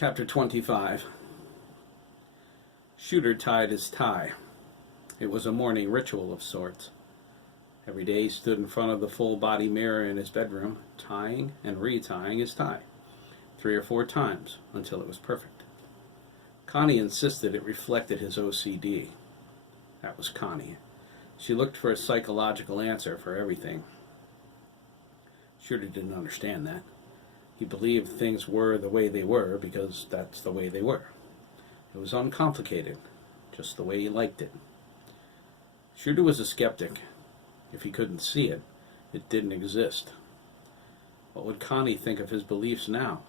Chapter 25. Shooter tied his tie. It was a morning ritual of sorts. Every day he stood in front of the full-body mirror in his bedroom, tying and retying his tie, 3 or 4 times, until it was perfect. Connie insisted it reflected his OCD. That was Connie. She looked for a psychological answer for everything. Shooter didn't understand that. He believed things were the way they were because that's the way they were. It was uncomplicated, just the way he liked it. Shooter was a skeptic. If he couldn't see it, it didn't exist. What would Connie think of his beliefs now?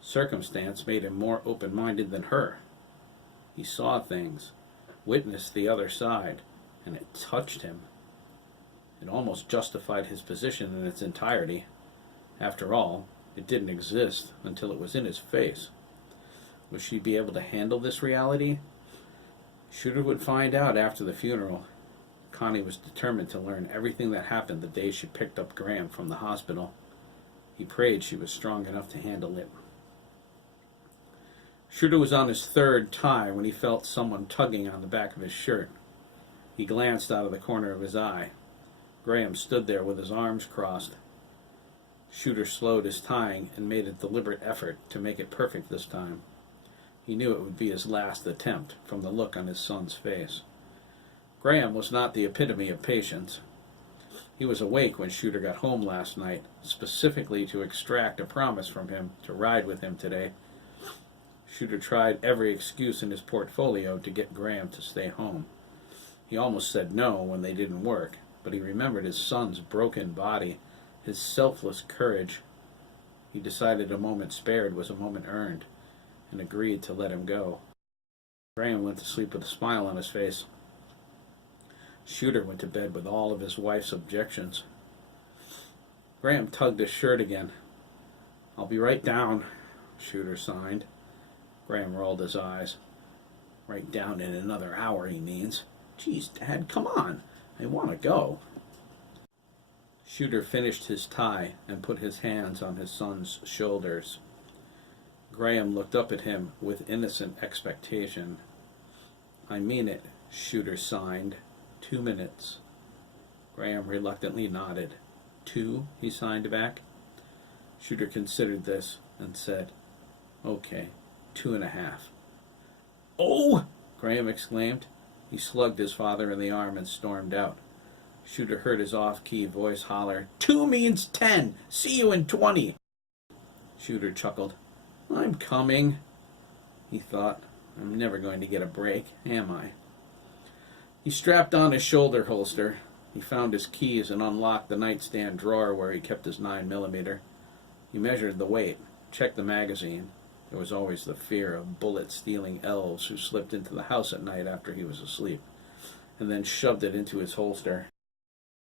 Circumstance made him more open-minded than her. He saw things, witnessed the other side, and it touched him. It almost justified his position in its entirety. After all, it didn't exist until it was in his face. Would she be able to handle this reality? Shooter would find out after the funeral. Connie was determined to learn everything that happened the day she picked up Graham from the hospital. He prayed she was strong enough to handle it. Shooter was on his 3rd tie when he felt someone tugging on the back of his shirt. He glanced out of the corner of his eye. Graham stood there with his arms crossed. Shooter slowed his tying and made a deliberate effort to make it perfect this time. He knew it would be his last attempt from the look on his son's face. Graham was not the epitome of patience. He was awake when Shooter got home last night, specifically to extract a promise from him to ride with him today. Shooter tried every excuse in his portfolio to get Graham to stay home. He almost said no when they didn't work, but he remembered his son's broken body, his selfless courage. He decided a moment spared was a moment earned, and agreed to let him go. Graham went to sleep with a smile on his face. Shooter went to bed with all of his wife's objections. Graham tugged his shirt again. "I'll be right down," Shooter signed. Graham rolled his eyes. "Right down in another hour, he means. Geez, Dad, come on. I want to go." Shooter finished his tie and put his hands on his son's shoulders. Graham looked up at him with innocent expectation. "I mean it," Shooter signed. 2 minutes. Graham reluctantly nodded. 2, he signed back. Shooter considered this and said, "Okay, 2.5. "Oh!" Graham exclaimed. He slugged his father in the arm and stormed out. Shooter heard his off-key voice holler, "2 means 10. See you in 20. Shooter chuckled. "I'm coming." He thought, "I'm never going to get a break, am I?" He strapped on his shoulder holster. He found his keys and unlocked the nightstand drawer where he kept his 9mm. He measured the weight, checked the magazine. There was always the fear of bullet-stealing elves who slipped into the house at night after he was asleep, and then shoved it into his holster.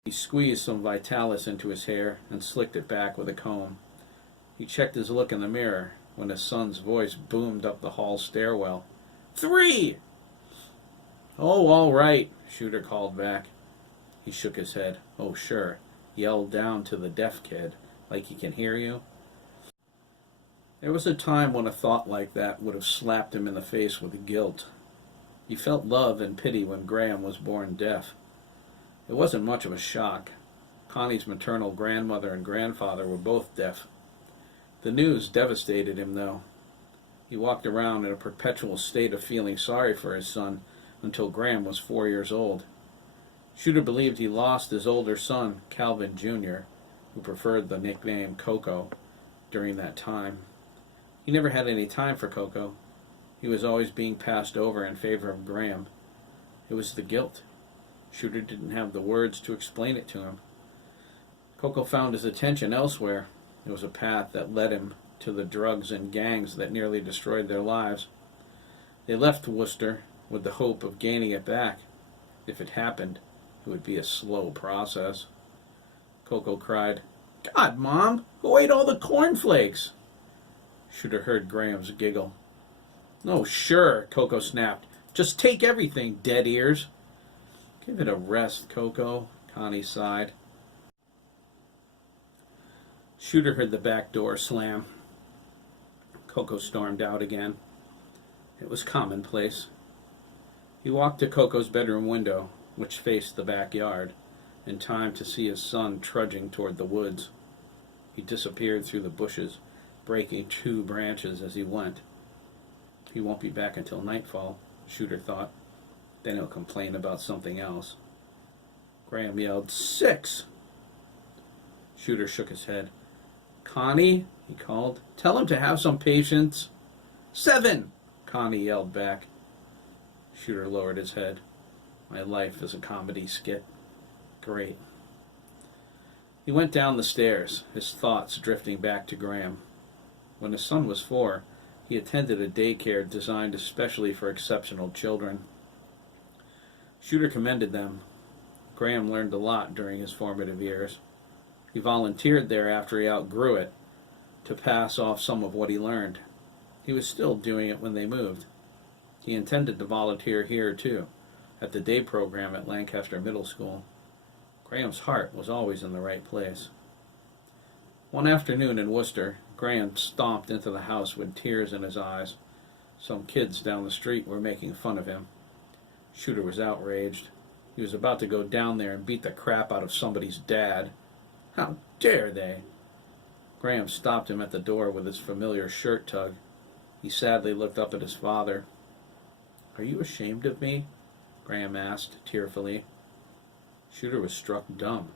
He squeezed some Vitalis into his hair and slicked it back with a comb. He checked his look in the mirror when his son's voice boomed up the hall stairwell. 3! "Oh, all right," Shooter called back. He shook his head. "Oh, sure," yelled down to the deaf kid, "like he can hear you." There was a time when a thought like that would have slapped him in the face with guilt. He felt love and pity when Graham was born deaf. It wasn't much of a shock. Connie's maternal grandmother and grandfather were both deaf. The news devastated him, though. He walked around in a perpetual state of feeling sorry for his son until Graham was 4 years old. Shooter believed he lost his older son, Calvin Jr., who preferred the nickname Coco, during that time. He never had any time for Coco. He was always being passed over in favor of Graham. It was the guilt. Shooter didn't have the words to explain it to him. Coco found his attention elsewhere. It was a path that led him to the drugs and gangs that nearly destroyed their lives. They left Worcester with the hope of gaining it back. If it happened, it would be a slow process. Coco cried, "God, Mom, who ate all the cornflakes?" Shooter heard Graham's giggle. "Oh, sure," Coco snapped. "Just take everything, dead ears." "Give it a rest, Coco," Connie sighed. Shooter heard the back door slam. Coco stormed out again. It was commonplace. He walked to Coco's bedroom window, which faced the backyard, in time to see his son trudging toward the woods. He disappeared through the bushes, breaking 2 branches as he went. He won't be back until nightfall, Shooter thought. Then he'll complain about something else. Graham yelled, 6! Shooter shook his head. Connie, he called, tell him to have some patience. 7! Connie yelled back. Shooter lowered his head. My life is a comedy skit. Great. He went down the stairs, his thoughts drifting back to Graham. When his son was 4, he attended a daycare designed especially for exceptional children. Shooter commended them. Graham learned a lot during his formative years. He volunteered there after he outgrew it to pass off some of what he learned. He was still doing it when they moved. He intended to volunteer here, too, at the day program at Lancaster Middle School. Graham's heart was always in the right place. One afternoon in Worcester, Graham stomped into the house with tears in his eyes. Some kids down the street were making fun of him. Shooter was outraged. He was about to go down there and beat the crap out of somebody's dad. How dare they? Graham stopped him at the door with his familiar shirt tug. He sadly looked up at his father. Are you ashamed of me? Graham asked tearfully. Shooter was struck dumb.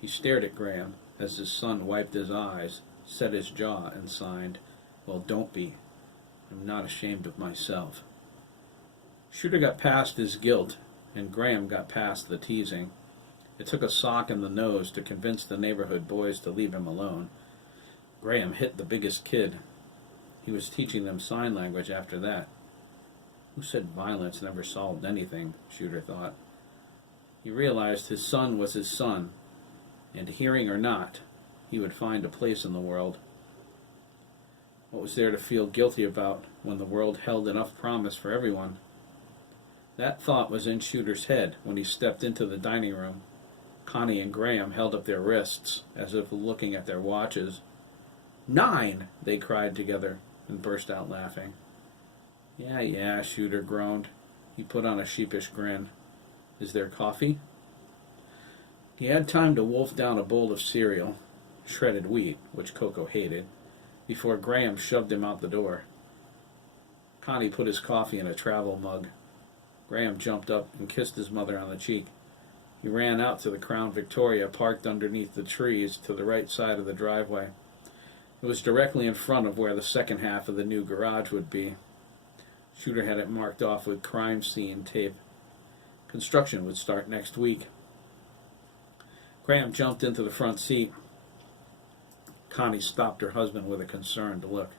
He stared at Graham as his son wiped his eyes, set his jaw, and signed, Well, don't be. I'm not ashamed of myself. Shooter got past his guilt, and Graham got past the teasing. It took a sock in the nose to convince the neighborhood boys to leave him alone. Graham hit the biggest kid. He was teaching them sign language after that. Who said violence never solved anything, Shooter thought. He realized his son was his son, and hearing or not, he would find a place in the world. What was there to feel guilty about when the world held enough promise for everyone? That thought was in Shooter's head when he stepped into the dining room. Connie and Graham held up their wrists, as if looking at their watches. 9! They cried together, and burst out laughing. Yeah, Shooter groaned. He put on a sheepish grin. Is there coffee? He had time to wolf down a bowl of cereal, shredded wheat, which Coco hated, before Graham shoved him out the door. Connie put his coffee in a travel mug. Graham jumped up and kissed his mother on the cheek. He ran out to the Crown Victoria parked underneath the trees to the right side of the driveway. It was directly in front of where the second half of the new garage would be. Shooter had it marked off with crime scene tape. Construction would start next week. Graham jumped into the front seat. Connie stopped her husband with a concerned look.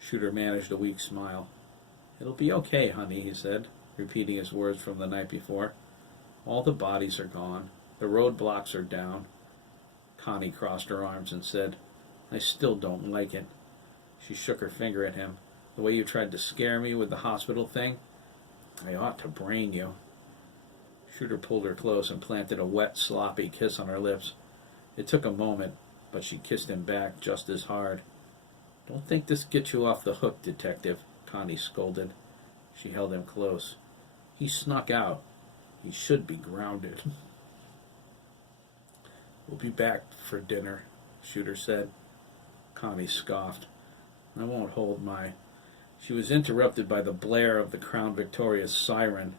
Shooter managed a weak smile. It'll be okay, honey, he said, repeating his words from the night before. All the bodies are gone. The roadblocks are down. Connie crossed her arms and said, I still don't like it. She shook her finger at him. The way you tried to scare me with the hospital thing? I ought to brain you. Shooter pulled her close and planted a wet, sloppy kiss on her lips. It took a moment, but she kissed him back just as hard. Don't think this gets you off the hook, detective, Connie scolded. She held him close. He snuck out. He should be grounded. We'll be back for dinner, Shooter said. Connie scoffed. I won't hold my... She was interrupted by the blare of the Crown Victoria's siren.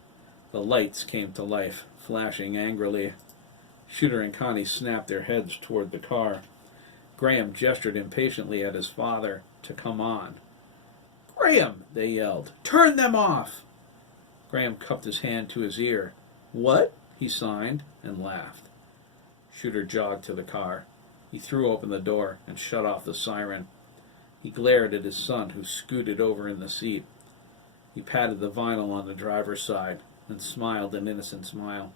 The lights came to life, flashing angrily. Shooter and Connie snapped their heads toward the car. Graham gestured impatiently at his father to come on. Graham, they yelled. Turn them off! Graham cupped his hand to his ear. What? He signed and laughed. Shooter jogged to the car. He threw open the door and shut off the siren. He glared at his son, who scooted over in the seat. He patted the vinyl on the driver's side and smiled an innocent smile.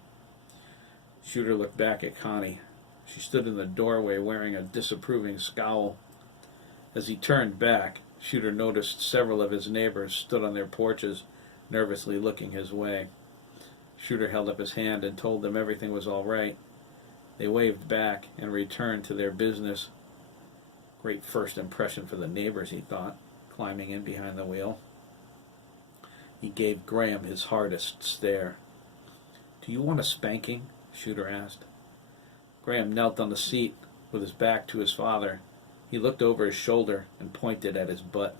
Shooter looked back at Connie. She stood in the doorway wearing a disapproving scowl. As he turned back, Shooter noticed several of his neighbors stood on their porches, nervously looking his way. Shooter held up his hand and told them everything was all right. They waved back and returned to their business, Great first impression for the neighbors, he thought, climbing in behind the wheel. He gave Graham his hardest stare. "Do you want a spanking?" Shooter asked. Graham knelt on the seat with his back to his father. He looked over his shoulder and pointed at his butt.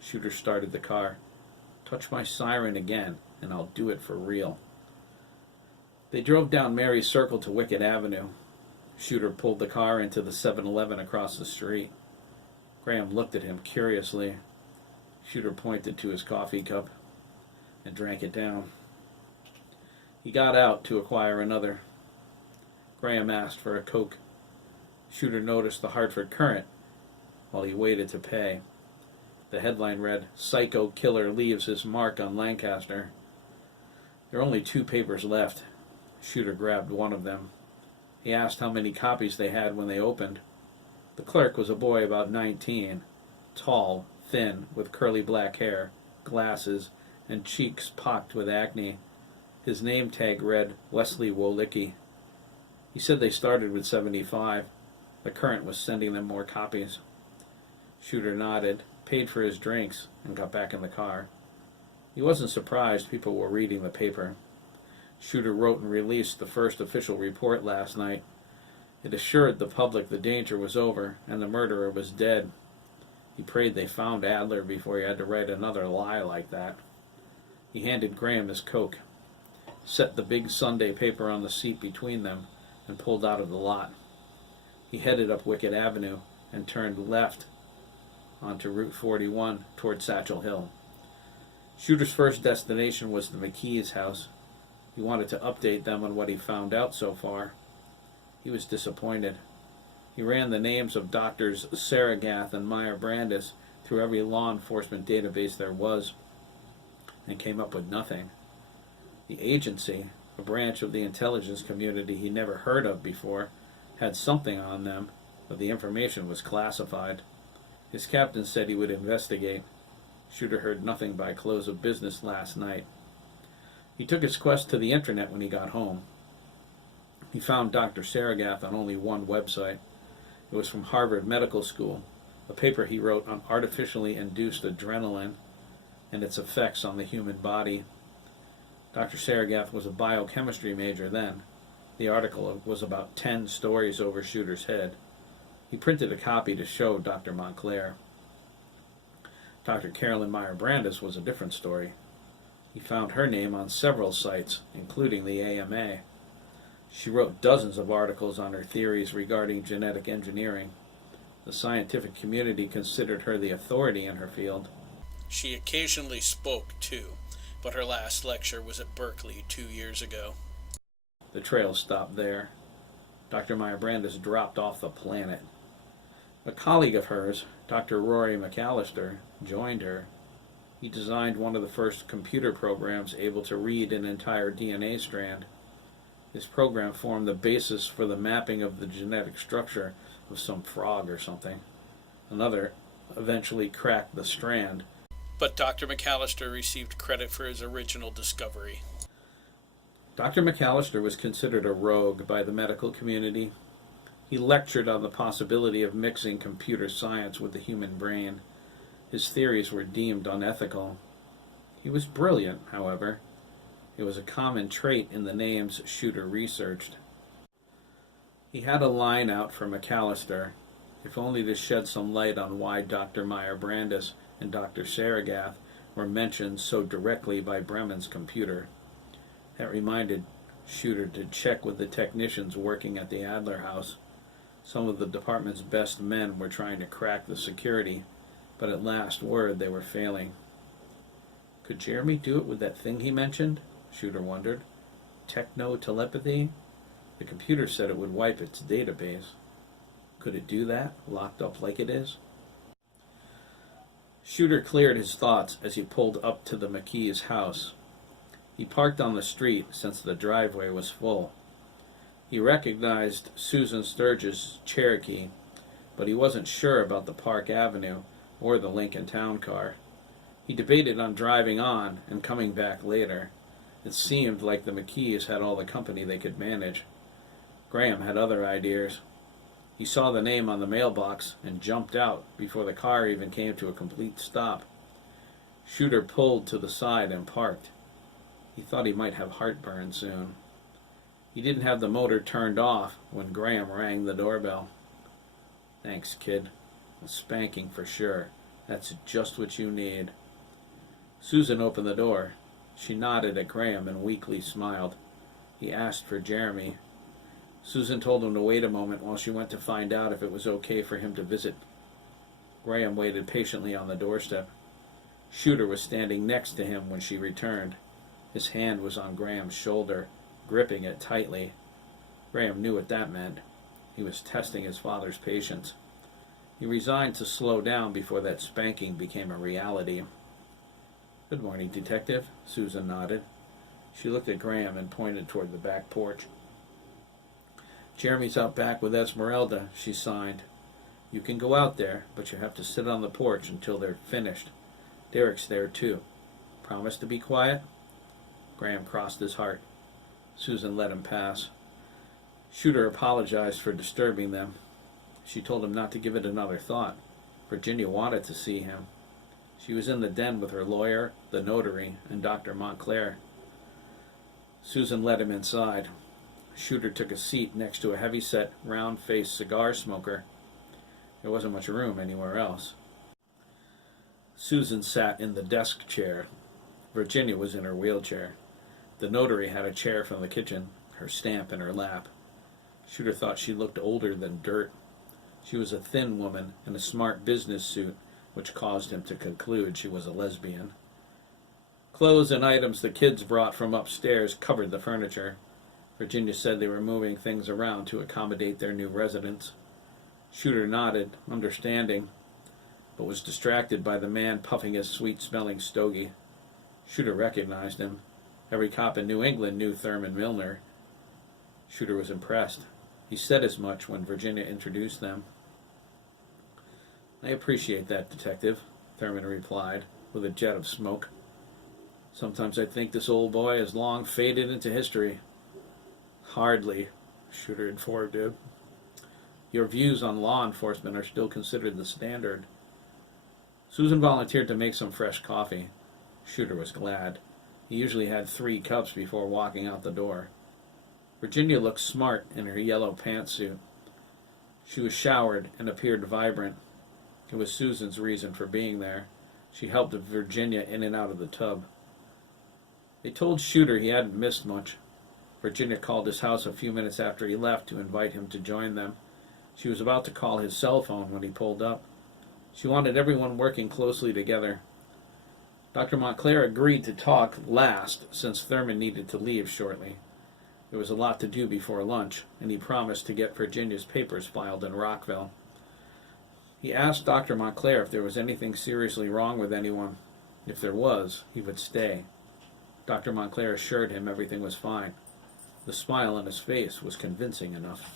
Shooter started the car. "Touch my siren again, and I'll do it for real." They drove down Mary's Circle to Wickett Avenue. Shooter pulled the car into the 7-Eleven across the street. Graham looked at him curiously. Shooter pointed to his coffee cup and drank it down. He got out to acquire another. Graham asked for a Coke. Shooter noticed the Hartford Courant while he waited to pay. The headline read, "Psycho Killer Leaves His Mark on Lancaster." There were only 2 papers left. Shooter grabbed one of them. He asked how many copies they had when they opened. The clerk was a boy about 19, tall, thin, with curly black hair, glasses, and cheeks pocked with acne. His name tag read Wesley Wolicki. He said they started with 75. The Courant was sending them more copies. Shooter nodded, paid for his drinks, and got back in the car. He wasn't surprised people were reading the paper. Shooter wrote and released the first official report last night. It assured the public the danger was over and the murderer was dead. He prayed they found Adler before he had to write another lie like that. He handed Graham his Coke, set the big Sunday paper on the seat between them, and pulled out of the lot. He headed up Wickett Avenue and turned left onto Route 41 toward Satchel Hill. Shooter's first destination was the McKee's house. He wanted to update them on what he found out so far. He was disappointed. He ran the names of Doctors Saragath and Meyer Brandis through every law enforcement database there was, and came up with nothing. The agency, a branch of the intelligence community he never heard of before, had something on them, but the information was classified. His captain said he would investigate. Shooter heard nothing by close of business last night. He took his quest to the internet when he got home. He found Dr. Saragath on only one website. It was from Harvard Medical School, a paper he wrote on artificially induced adrenaline and its effects on the human body. Dr. Saragath was a biochemistry major then. The article was about 10 stories over Shooter's head. He printed a copy to show Dr. Montclair. Dr. Carolyn Meyer Brandis was a different story. He found her name on several sites, including the AMA. She wrote dozens of articles on her theories regarding genetic engineering. The scientific community considered her the authority in her field. She occasionally spoke, too, but her last lecture was at Berkeley 2 years ago. The trail stopped there. Dr. Meyer Brandis dropped off the planet. A colleague of hers, Dr. Rory McAllister, joined her. He designed one of the first computer programs able to read an entire DNA strand. His program formed the basis for the mapping of the genetic structure of some frog or something. Another eventually cracked the strand, but Dr. McAllister received credit for his original discovery. Dr. McAllister was considered a rogue by the medical community. He lectured on the possibility of mixing computer science with the human brain. His theories were deemed unethical. He was brilliant, however. It was a common trait in the names Shooter researched. He had a line out for McAllister, if only to shed some light on why Dr. Meyer Brandis and Dr. Saragath were mentioned so directly by Bremen's computer. That reminded Shooter to check with the technicians working at the Adler house. Some of the department's best men were trying to crack the security, but at last word they were failing. Could Jeremy do it with that thing he mentioned? Shooter wondered. Techno-telepathy? The computer said it would wipe its database. Could it do that, locked up like it is? Shooter cleared his thoughts as he pulled up to the McKee's house. He parked on the street since the driveway was full. He recognized Susan Sturgess' Cherokee, but he wasn't sure about the Park Avenue or the Lincoln Town Car. He debated on driving on and coming back later. It seemed like the McKees had all the company they could manage. Graham had other ideas. He saw the name on the mailbox and jumped out before the car even came to a complete stop. Shooter pulled to the side and parked. He thought he might have heartburn soon. He didn't have the motor turned off when Graham rang the doorbell. "Thanks, kid. A spanking for sure. That's just what you need." Susan opened the door. She nodded at Graham and weakly smiled. He asked for Jeremy. Susan told him to wait a moment while she went to find out if it was okay for him to visit. Graham waited patiently on the doorstep. Shooter was standing next to him when she returned. His hand was on Graham's shoulder, gripping it tightly. Graham knew what that meant. He was testing his father's patience. He resigned to slow down before that spanking became a reality. "Good morning, Detective," Susan nodded. She looked at Graham and pointed toward the back porch. "Jeremy's out back with Esmeralda," she signed. "You can go out there, but you have to sit on the porch until they're finished. Derek's there, too. Promise to be quiet?" Graham crossed his heart. Susan let him pass. Shooter apologized for disturbing them. She told him not to give it another thought. Virginia wanted to see him. She was in the den with her lawyer, the notary, and Dr. Montclair. Susan led him inside. Shooter took a seat next to a heavy-set, round-faced cigar smoker. There wasn't much room anywhere else. Susan sat in the desk chair. Virginia was in her wheelchair. The notary had a chair from the kitchen, her stamp in her lap. Shooter thought she looked older than dirt. She was a thin woman in a smart business suit, which caused him to conclude she was a lesbian. Clothes and items the kids brought from upstairs covered the furniture. Virginia said they were moving things around to accommodate their new residents. Shooter nodded, understanding, but was distracted by the man puffing his sweet-smelling stogie. Shooter recognized him. Every cop in New England knew Thurman Milner. Shooter was impressed. He said as much when Virginia introduced them. "I appreciate that, Detective," Thurman replied, with a jet of smoke. "Sometimes I think this old boy has long faded into history." "Hardly," Shooter informed him. "Your views on law enforcement are still considered the standard." Susan volunteered to make some fresh coffee. Shooter was glad. He usually had 3 cups before walking out the door. Virginia looked smart in her yellow pantsuit. She was showered and appeared vibrant. It was Susan's reason for being there. She helped Virginia in and out of the tub. They told Shooter he hadn't missed much. Virginia called his house a few minutes after he left to invite him to join them. She was about to call his cell phone when he pulled up. She wanted everyone working closely together. Dr. Montclair agreed to talk last since Thurman needed to leave shortly. There was a lot to do before lunch, and he promised to get Virginia's papers filed in Rockville. He asked Dr. Montclair if there was anything seriously wrong with anyone. If there was, he would stay. Dr. Montclair assured him everything was fine. The smile on his face was convincing enough.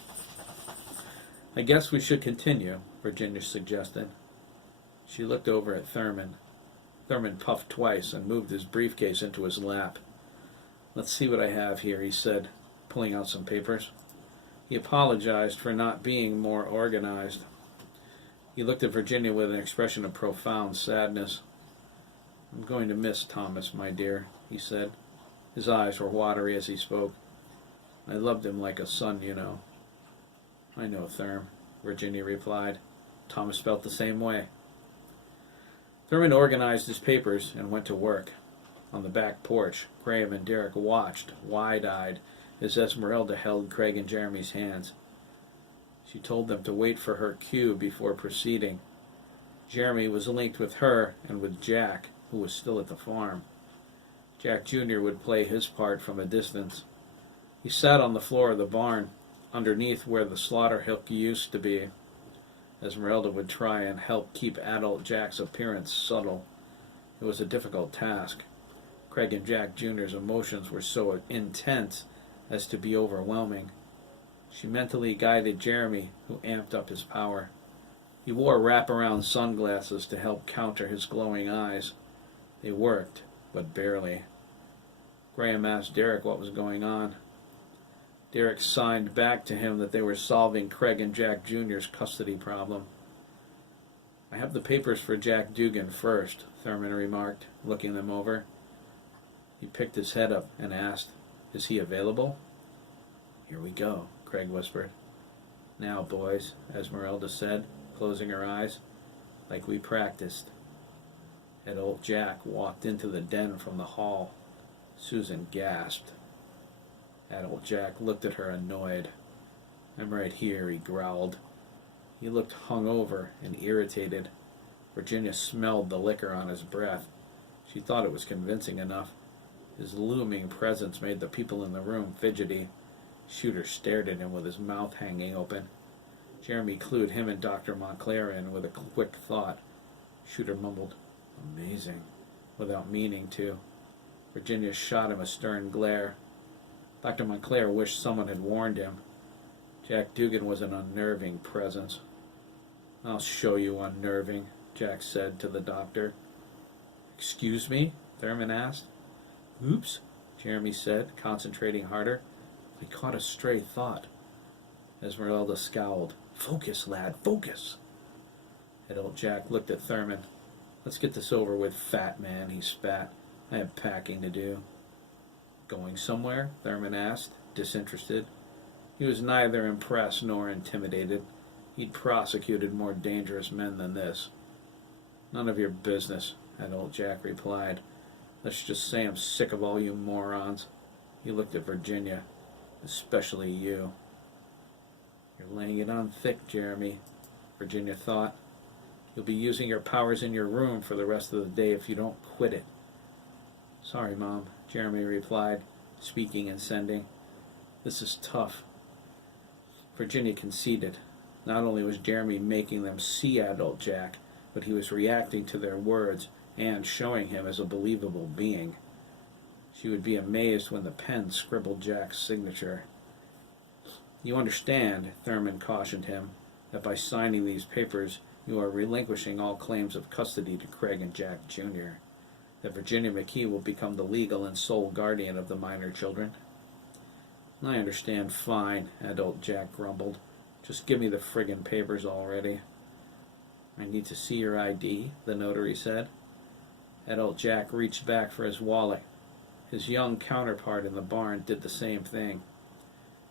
"I guess we should continue," Virginia suggested. She looked over at Thurman. Thurman puffed twice and moved his briefcase into his lap. "Let's see what I have here," he said, pulling out some papers. He apologized for not being more organized. He looked at Virginia with an expression of profound sadness. "I'm going to miss Thomas, my dear," he said. His eyes were watery as he spoke. "I loved him like a son, you know." "I know, Thurm," Virginia replied. Thomas felt the same way. Thurman organized his papers and went to work. On the back porch, Graham and Derek watched, wide-eyed, as Esmeralda held Craig and Jeremy's hands. She told them to wait for her cue before proceeding. Jeremy was linked with her and with Jack, who was still at the farm. Jack Jr. would play his part from a distance. He sat on the floor of the barn, underneath where the slaughter hook used to be. Esmeralda would try and help keep adult Jack's appearance subtle. It was a difficult task. Craig and Jack Jr.'s emotions were so intense as to be overwhelming. She mentally guided Jeremy, who amped up his power. He wore wraparound sunglasses to help counter his glowing eyes. They worked, but barely. Graham asked Derek what was going on. Derek signed back to him that they were solving Craig and Jack Jr.'s custody problem. "I have the papers for Jack Dugan first," Thurman remarked, looking them over. He picked his head up and asked, "Is he available?" "Here we go," Craig whispered. "Now, boys," Esmeralda said, closing her eyes, "like we practiced." Adult Jack walked into the den from the hall. Susan gasped. Adult Jack looked at her annoyed. "I'm right here," he growled. He looked hungover and irritated. Virginia smelled the liquor on his breath. She thought it was convincing enough. His looming presence made the people in the room fidgety. Shooter stared at him with his mouth hanging open. Jeremy clued him and Dr. Montclair in with a quick thought. Shooter mumbled, "Amazing," without meaning to. Virginia shot him a stern glare. Dr. Montclair wished someone had warned him. Jack Dugan was an unnerving presence. "I'll show you unnerving," Jack said to the doctor. "Excuse me?" Thurman asked. "Oops," Jeremy said, concentrating harder. "I caught a stray thought." Esmeralda scowled. "Focus, lad, focus." Adult Jack looked at Thurman. "Let's get this over with, fat man," he spat. "I have packing to do." "Going somewhere?" Thurman asked, disinterested. He was neither impressed nor intimidated. He'd prosecuted more dangerous men than this. "None of your business," Adult Jack replied. "Let's just say I'm sick of all you morons." He looked at Virginia. "Especially you." "You're laying it on thick, Jeremy," Virginia thought. "You'll be using your powers in your room for the rest of the day if you don't quit it." "Sorry, Mom," Jeremy replied, speaking and sending. "This is tough." Virginia conceded. Not only was Jeremy making them see Adult Jack, but he was reacting to their words and showing him as a believable being. She would be amazed when the pen scribbled Jack's signature. "You understand," Thurman cautioned him, "that by signing these papers you are relinquishing all claims of custody to Craig and Jack Jr., that Virginia McKee will become the legal and sole guardian of the minor children." "I understand fine," Adult Jack grumbled. "Just give me the friggin' papers already." "I need to see your ID," the notary said. Adult Jack reached back for his wallet. His young counterpart in the barn did the same thing.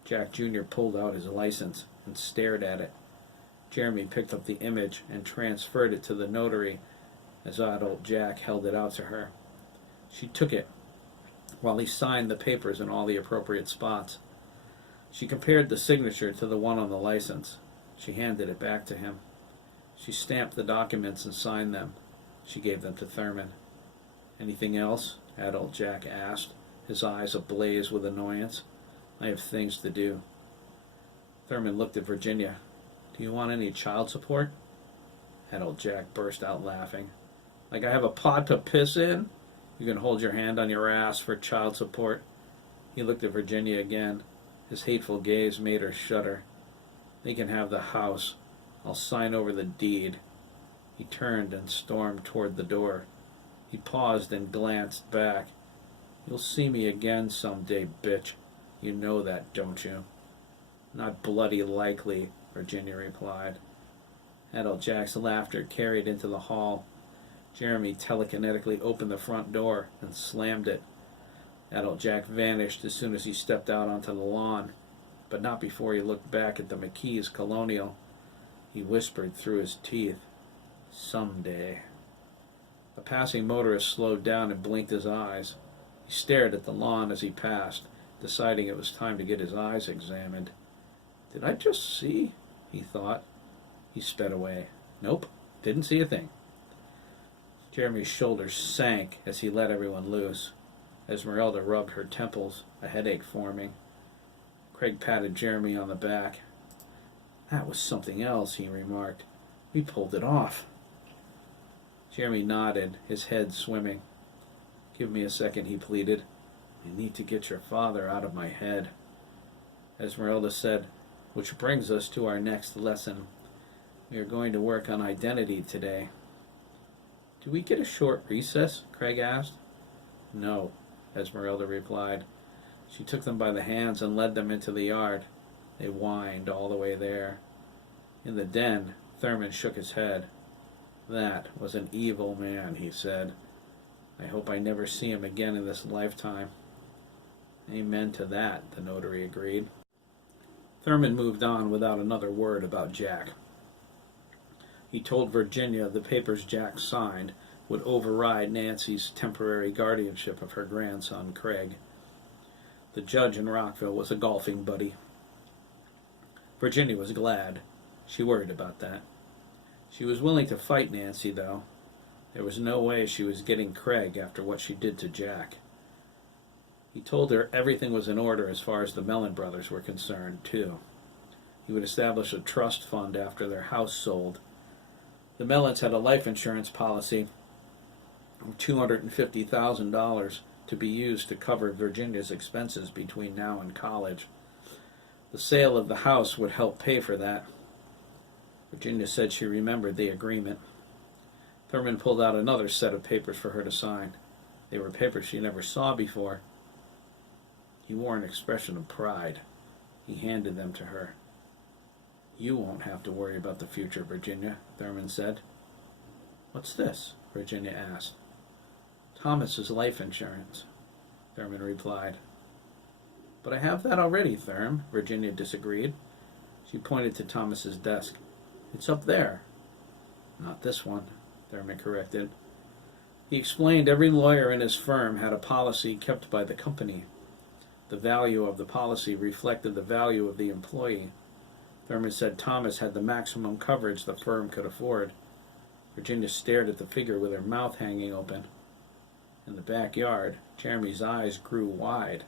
Jack Jr. pulled out his license and stared at it. Jeremy picked up the image and transferred it to the notary as Adult Jack held it out to her. She took it while he signed the papers in all the appropriate spots. She compared the signature to the one on the license. She handed it back to him. She stamped the documents and signed them. She gave them to Thurman. "Anything else?" Adult Jack asked, his eyes ablaze with annoyance. "I have things to do." Thurman looked at Virginia. "Do you want any child support?" Adult Jack burst out laughing. "Like I have a pot to piss in? You can hold your hand on your ass for child support." He looked at Virginia again. His hateful gaze made her shudder. "They can have the house. I'll sign over the deed." He turned and stormed toward the door. He paused and glanced back. "You'll see me again someday, bitch. You know that, don't you?" "Not bloody likely," Virginia replied. Adult Jack's laughter carried into the hall. Jeremy telekinetically opened the front door and slammed it. Adult Jack vanished as soon as he stepped out onto the lawn, but not before he looked back at the McKee's Colonial. He whispered through his teeth, "Someday." A passing motorist slowed down and blinked his eyes. He stared at the lawn as he passed, deciding it was time to get his eyes examined. "Did I just see?" he thought. He sped away. "Nope, didn't see a thing." Jeremy's shoulders sank as he let everyone loose. Esmeralda rubbed her temples, a headache forming. Craig patted Jeremy on the back. "That was something else," he remarked. "We pulled it off." Jeremy nodded, his head swimming. "Give me a second," he pleaded. "I need to get your father out of my head." Esmeralda said, "Which brings us to our next lesson. We are going to work on identity today." "Do we get a short recess?" Craig asked. "No," Esmeralda replied. She took them by the hands and led them into the yard. They whined all the way there. In the den, Thurman shook his head. That was an evil man, he said. I hope I never see him again in this lifetime. Amen to that, the notary agreed. Thurman moved on without another word about Jack. He told Virginia the papers Jack signed would override Nancy's temporary guardianship of her grandson, Craig. The judge in Rockville was a golfing buddy. Virginia was glad. She worried about that. She was willing to fight Nancy, though. There was no way she was getting Craig after what she did to Jack. He told her everything was in order as far as the Mellon brothers were concerned, too. He would establish a trust fund after their house sold. The Mellons had a life insurance policy of $250,000 to be used to cover Virginia's expenses between now and college. The sale of the house would help pay for that. Virginia said she remembered the agreement. Thurman pulled out another set of papers for her to sign. They were papers she never saw before. He wore an expression of pride. He handed them to her. You won't have to worry about the future, Virginia, Thurman said. What's this? Virginia asked. Thomas's life insurance, Thurman replied. But I have that already, Thurm, Virginia disagreed. She pointed to Thomas's desk. It's up there. Not this one, Thurman corrected. He explained every lawyer in his firm had a policy kept by the company. The value of the policy reflected the value of the employee. Thurman said Thomas had the maximum coverage the firm could afford. Virginia stared at the figure with her mouth hanging open. In the backyard, Jeremy's eyes grew wide.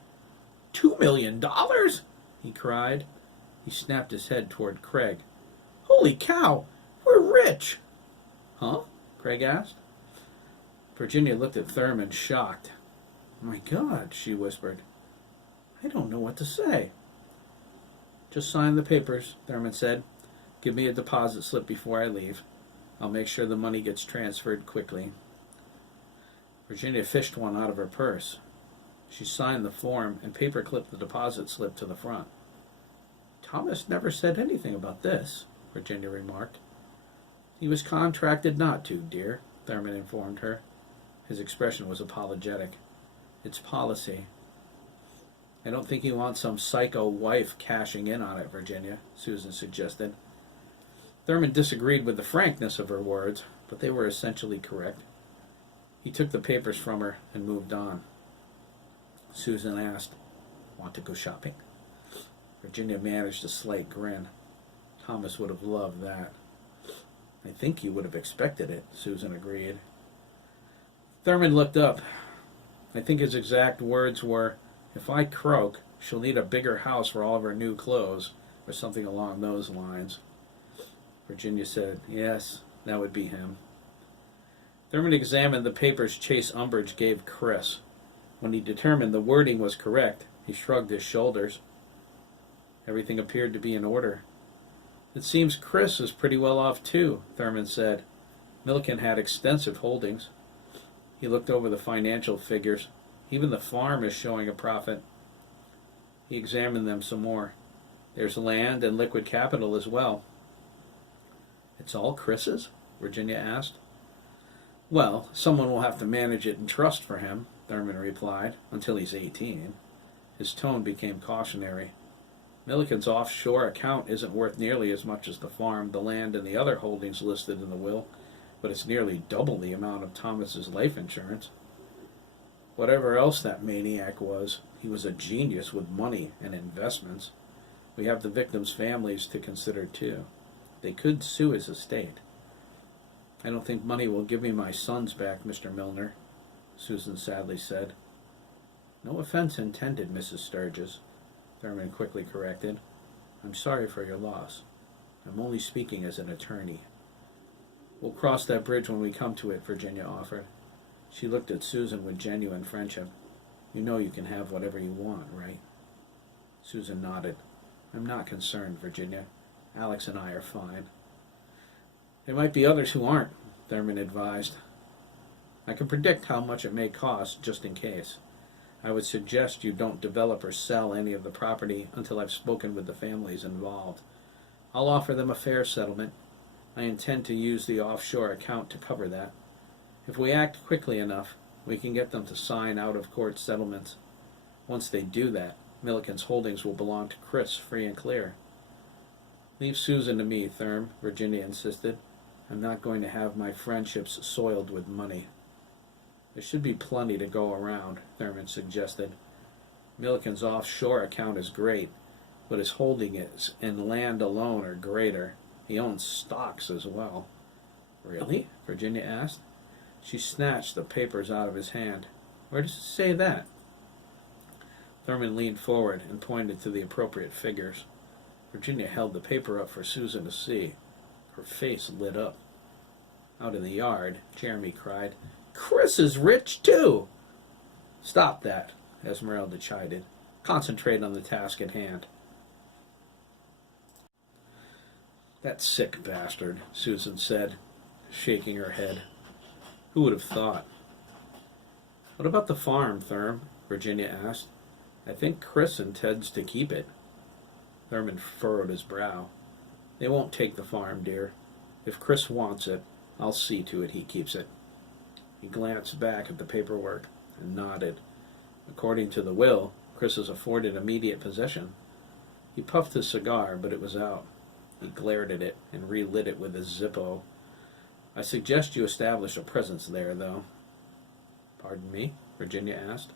$2 million? He cried. He snapped his head toward Craig. Holy cow! We're rich! Huh? Craig asked. Virginia looked at Thurman, shocked. My God, she whispered. I don't know what to say. Just sign the papers, Thurman said. Give me a deposit slip before I leave. I'll make sure the money gets transferred quickly. Virginia fished one out of her purse. She signed the form and paper-clipped the deposit slip to the front. Thomas never said anything about this, Virginia remarked. He was contracted not to, dear, Thurman informed her. His expression was apologetic. It's policy. I don't think you want some psycho wife cashing in on it, Virginia, Susan suggested. Thurman disagreed with the frankness of her words, but they were essentially correct. He took the papers from her and moved on. Susan asked, Want to go shopping? Virginia managed a slight grin. Thomas would have loved that. I think you would have expected it, Susan agreed. Thurman looked up. I think his exact words were, If I croak, she'll need a bigger house for all of her new clothes, or something along those lines. Virginia said, Yes, that would be him. Thurman examined the papers Chase Umbridge gave Chris. When he determined the wording was correct, he shrugged his shoulders. Everything appeared to be in order. It seems Chris is pretty well off too, Thurman said. Milliken had extensive holdings. He looked over the financial figures. Even the farm is showing a profit. He examined them some more. There's land and liquid capital as well. It's all Chris's? Virginia asked. Well, someone will have to manage it in trust for him, Thurman replied, until he's 18. His tone became cautionary. Milliken's offshore account isn't worth nearly as much as the farm, the land, and the other holdings listed in the will, but it's nearly double the amount of Thomas's life insurance. Whatever else that maniac was, he was a genius with money and investments. We have the victims' families to consider, too. They could sue his estate. I don't think money will give me my sons back, Mr. Milner, Susan sadly said. No offense intended, Mrs. Sturgess, Thurman quickly corrected. I'm sorry for your loss. I'm only speaking as an attorney. We'll cross that bridge when we come to it, Virginia offered. She looked at Susan with genuine friendship. You know you can have whatever you want, right? Susan nodded. I'm not concerned, Virginia. Alex and I are fine. There might be others who aren't, Thurman advised. I can predict how much it may cost, just in case. I would suggest you don't develop or sell any of the property until I've spoken with the families involved. I'll offer them a fair settlement. I intend to use the offshore account to cover that. If we act quickly enough, we can get them to sign out-of-court settlements. Once they do that, Milliken's holdings will belong to Chris free and clear. Leave Susan to me, Therm, Virginia insisted. I'm not going to have my friendships soiled with money. There should be plenty to go around, Thurman suggested. Milliken's offshore account is great, but his holdings in land alone are greater. He owns stocks as well. Really? Virginia asked. She snatched the papers out of his hand. Where does it say that? Thurman leaned forward and pointed to the appropriate figures. Virginia held the paper up for Susan to see. Her face lit up. Out in the yard, Jeremy cried, Chris is rich, too! Stop that, Esmeralda chided. Concentrate on the task at hand. That sick bastard, Susan said, shaking her head. Who would have thought? What about the farm, Therm? Virginia asked. I think Chris intends to keep it. Thurman furrowed his brow. They won't take the farm, dear. If Chris wants it, I'll see to it he keeps it. He glanced back at the paperwork and nodded. According to the will, Chris is afforded immediate possession. He puffed his cigar, but it was out. He glared at it and relit it with his Zippo. I suggest you establish a presence there, though. Pardon me? Virginia asked.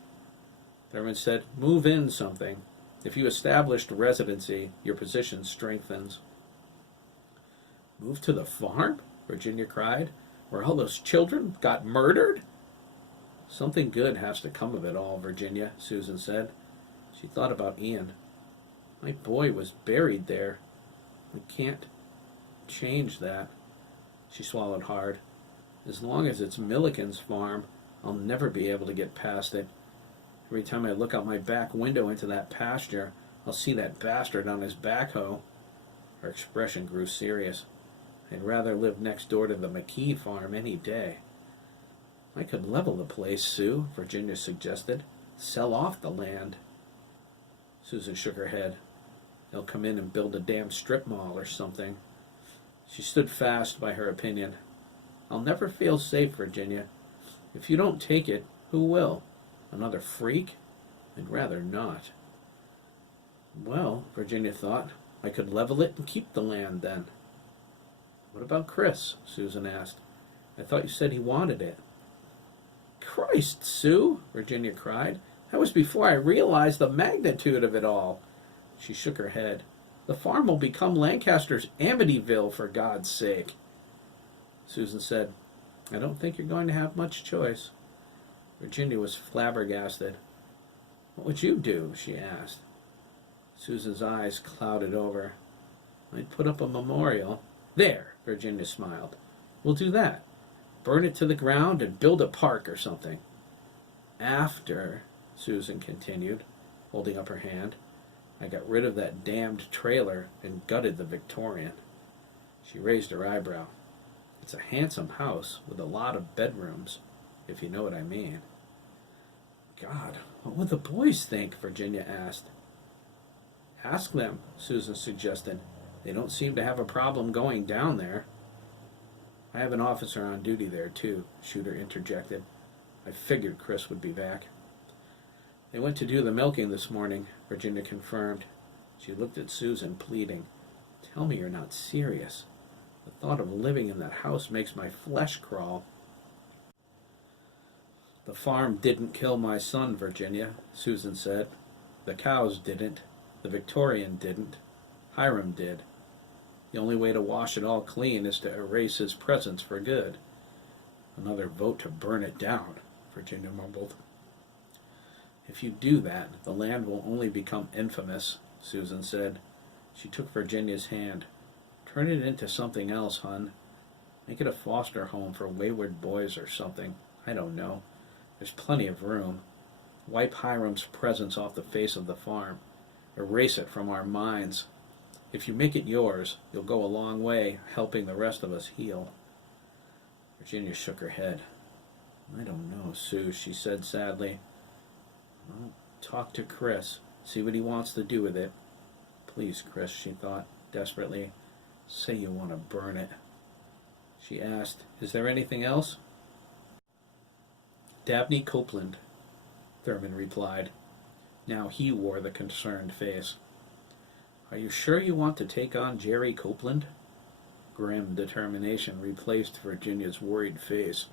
Thurman said, move in something. If you established residency, your position strengthens. Move to the farm? Virginia cried. Where all those children got murdered? Something good has to come of it all, Virginia, Susan said. She thought about Ian. My boy was buried there. We can't change that. She swallowed hard. As long as it's Milliken's farm, I'll never be able to get past it. Every time I look out my back window into that pasture, I'll see that bastard on his backhoe. Her expression grew serious. I'd rather live next door to the McKee farm any day. I could level the place, Sue, Virginia suggested. Sell off the land. Susan shook her head. They'll come in and build a damn strip mall or something. She stood fast by her opinion. I'll never feel safe, Virginia. If you don't take it, who will? Another freak? I'd rather not. Well, Virginia thought, I could level it and keep the land then. What about Chris? Susan asked. I thought you said he wanted it. Christ, Sue, Virginia cried. That was before I realized the magnitude of it all. She shook her head. The farm will become Lancaster's Amityville, for God's sake. Susan said, I don't think you're going to have much choice. Virginia was flabbergasted. What would you do? She asked. Susan's eyes clouded over. I'd put up a memorial. There, Virginia smiled. We'll do that. Burn it to the ground and build a park or something. After, Susan continued, holding up her hand, I got rid of that damned trailer and gutted the Victorian. She raised her eyebrow. It's a handsome house with a lot of bedrooms, if you know what I mean. God, what would the boys think? Virginia asked. Ask them, Susan suggested. They don't seem to have a problem going down there. I have an officer on duty there, too, Shooter interjected. I figured Chris would be back. They went to do the milking this morning, Virginia confirmed. She looked at Susan, pleading. Tell me you're not serious. The thought of living in that house makes my flesh crawl. The farm didn't kill my son, Virginia, Susan said. The cows didn't. The Victorian didn't. Hiram did. The only way to wash it all clean is to erase his presence for good. Another vote to burn it down, Virginia mumbled. If you do that, the land will only become infamous, Susan said. She took Virginia's hand. Turn it into something else, hon. Make it a foster home for wayward boys or something. I don't know. There's plenty of room. Wipe Hiram's presence off the face of the farm. Erase it from our minds. If you make it yours, you'll go a long way helping the rest of us heal. Virginia shook her head. I don't know, Sue, she said sadly. Well, talk to Chris. See what he wants to do with it. Please, Chris, she thought desperately. Say you want to burn it. She asked, Is there anything else? Dabney Copeland, Thurman replied. Now he wore the concerned face. Are you sure you want to take on Jerry Copeland? Grim determination replaced Virginia's worried face.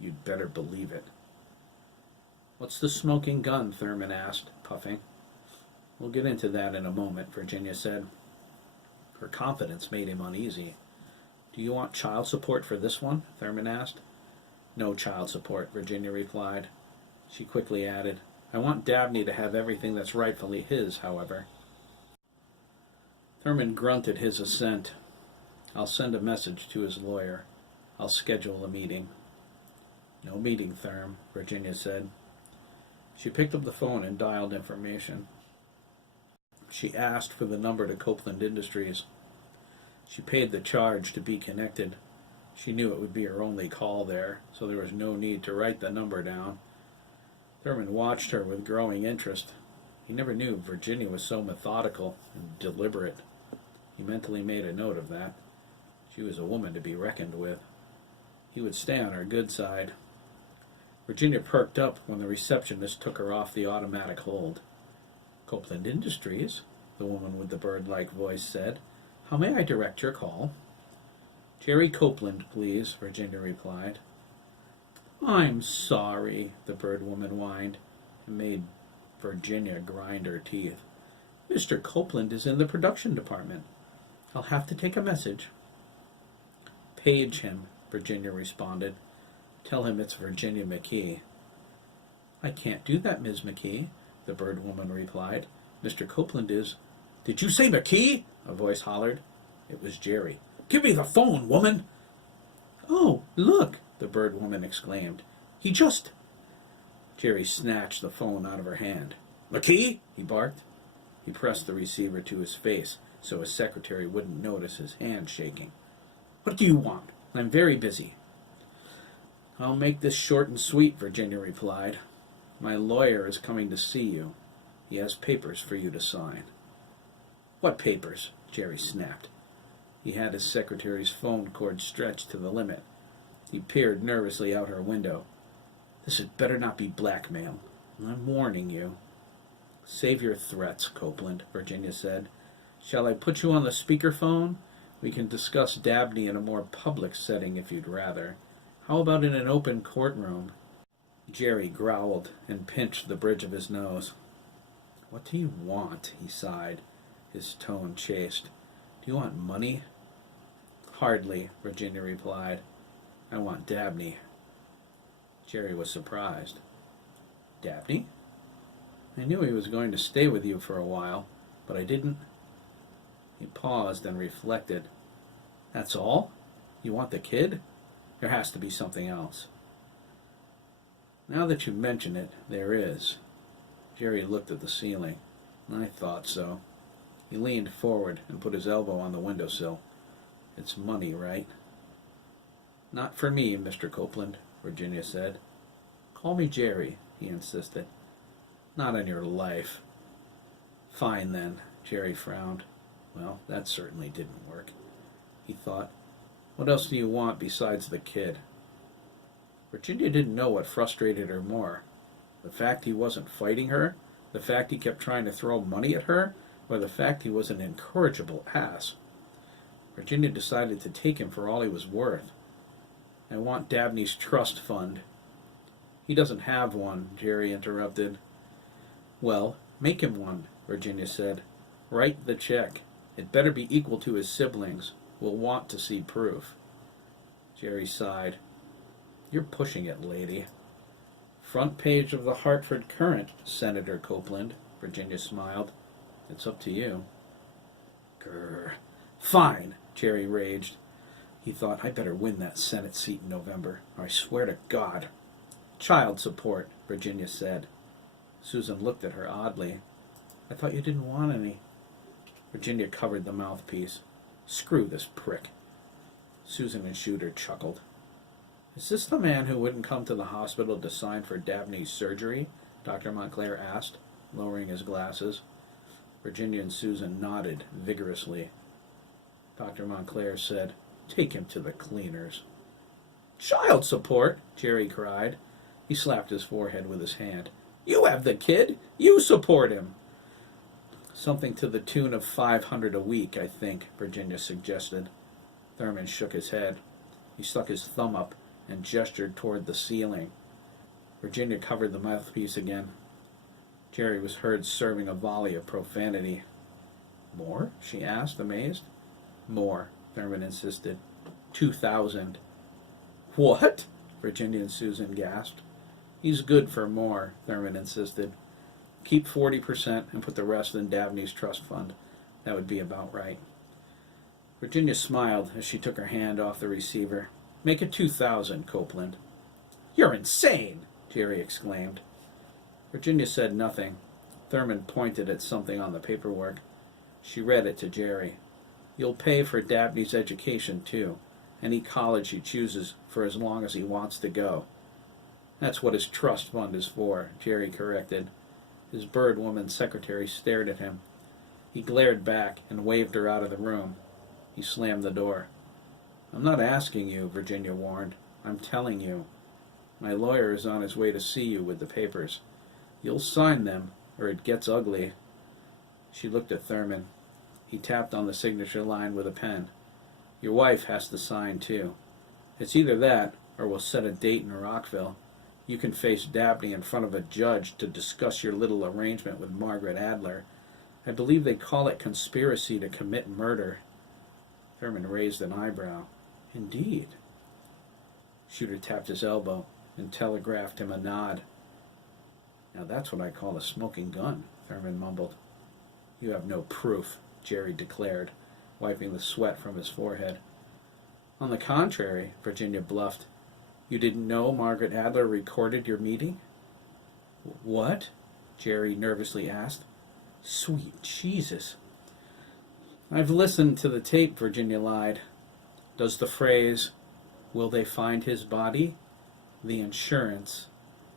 You'd better believe it. What's the smoking gun? Thurman asked, puffing. We'll get into that in a moment, Virginia said. Her confidence made him uneasy. Do you want child support for this one? Thurman asked. No child support, Virginia replied. She quickly added, I want Dabney to have everything that's rightfully his, however. Thurman grunted his assent. I'll send a message to his lawyer. I'll schedule a meeting. No meeting, Thurm, Virginia said. She picked up the phone and dialed information. She asked for the number to Copeland Industries. She paid the charge to be connected. She knew it would be her only call there, so there was no need to write the number down. Thurman watched her with growing interest. He never knew Virginia was so methodical and deliberate. He mentally made a note of that. She was a woman to be reckoned with. He would stay on her good side. Virginia perked up when the receptionist took her off the automatic hold. Copeland Industries, the woman with the bird-like voice said. How may I direct your call? Jerry Copeland, please, Virginia replied. I'm sorry, the bird woman whined, and made Virginia grind her teeth. Mr. Copeland is in the production department. I'll have to take a message. Page him, Virginia responded. Tell him it's Virginia McKee. I can't do that, Ms. McKee, the bird woman replied. Mr. Copeland is... Did you say McKee? A voice hollered. It was Jerry. Give me the phone, woman! Oh, look, the bird woman exclaimed. He just... Jerry snatched the phone out of her hand. McKee? He barked. He pressed the receiver to his face so his secretary wouldn't notice his hand shaking. What do you want? I'm very busy. I'll make this short and sweet, Virginia replied. My lawyer is coming to see you. He has papers for you to sign. What papers? Jerry snapped. He had his secretary's phone cord stretched to the limit. He peered nervously out her window. This had better not be blackmail. I'm warning you. Save your threats, Copeland, Virginia said. Shall I put you on the speakerphone? We can discuss Dabney in a more public setting if you'd rather. How about in an open courtroom? Jerry growled and pinched the bridge of his nose. What do you want? He sighed, his tone chaste. Do you want money? Hardly, Virginia replied. I want Dabney. Jerry was surprised. Dabney? I knew he was going to stay with you for a while, but I didn't. He paused and reflected. That's all? You want the kid? There has to be something else. Now that you mention it, there is. Jerry looked at the ceiling. I thought so. He leaned forward and put his elbow on the windowsill. It's money, right? Not for me, Mr. Copeland, Virginia said. Call me Jerry, he insisted. Not on your life. Fine, then, Jerry frowned. Well, that certainly didn't work. He thought, what else do you want besides the kid? Virginia didn't know what frustrated her more. The fact he wasn't fighting her, the fact he kept trying to throw money at her, or the fact he was an incorrigible ass. Virginia decided to take him for all he was worth. I want Dabney's trust fund. He doesn't have one, Jerry interrupted. Well, make him one, Virginia said. Write the check. It better be equal to his siblings. We'll want to see proof. Jerry sighed. You're pushing it, lady. Front page of the Hartford Courant, Senator Copeland, Virginia smiled. It's up to you. Grr. Fine, Jerry raged. He thought, I better win that Senate seat in November, or I swear to God. Child support, Virginia said. Susan looked at her oddly. I thought you didn't want any. Virginia covered the mouthpiece. Screw this prick. Susan and Shooter chuckled. Is this the man who wouldn't come to the hospital to sign for Dabney's surgery? Dr. Montclair asked, lowering his glasses. Virginia and Susan nodded vigorously. Dr. Montclair said, "Take him to the cleaners." "Child support!" Jerry cried. He slapped his forehead with his hand. "You have the kid. You support him." "Something to the tune of $500 a week, I think," Virginia suggested. Thurman shook his head. He stuck his thumb up and gestured toward the ceiling. Virginia covered the mouthpiece again. Jerry was heard serving a volley of profanity. "More?" she asked, amazed. "More," Thurman insisted. 2,000. "What?" Virginia and Susan gasped. "He's good for more," Thurman insisted. "Keep 40% and put the rest in Dabney's trust fund. That would be about right." Virginia smiled as she took her hand off the receiver. "Make it 2,000, Copeland." "You're insane!" Jerry exclaimed. Virginia said nothing. Thurman pointed at something on the paperwork. She read it to Jerry. "You'll pay for Dabney's education, too. Any college he chooses for as long as he wants to go." "That's what his trust fund is for," Jerry corrected. His bird woman secretary stared at him. He glared back and waved her out of the room. He slammed the door. "I'm not asking you," Virginia warned. "I'm telling you. My lawyer is on his way to see you with the papers. You'll sign them, or it gets ugly." She looked at Thurman. He tapped on the signature line with a pen. "Your wife has to sign, too. It's either that, or we'll set a date in Rockville. You can face Dabney in front of a judge to discuss your little arrangement with Margaret Adler. I believe they call it conspiracy to commit murder." Thurman raised an eyebrow. "Indeed." Shooter tapped his elbow and telegraphed him a nod. "Now that's what I call a smoking gun," Thurman mumbled. "You have no proof," Jerry declared, wiping the sweat from his forehead. "On the contrary," Virginia bluffed. "You didn't know Margaret Adler recorded your meeting?" "What?" Jerry nervously asked. "Sweet Jesus." "I've listened to the tape," Virginia lied. "Does the phrase, 'Will they find his body?' The insurance,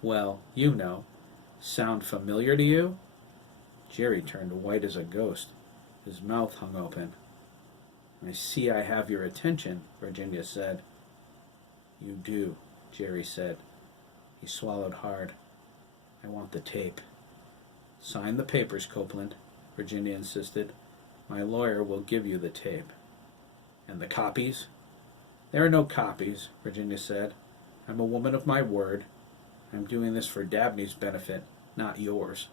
well, you know, sound familiar to you?" Jerry turned white as a ghost. His mouth hung open. "I see I have your attention," Virginia said. "You do," Jerry said. He swallowed hard. "I want the tape." "Sign the papers, Copeland," Virginia insisted. "My lawyer will give you the tape." "And the copies?" "There are no copies," Virginia said. "I'm a woman of my word. I'm doing this for Dabney's benefit, not yours.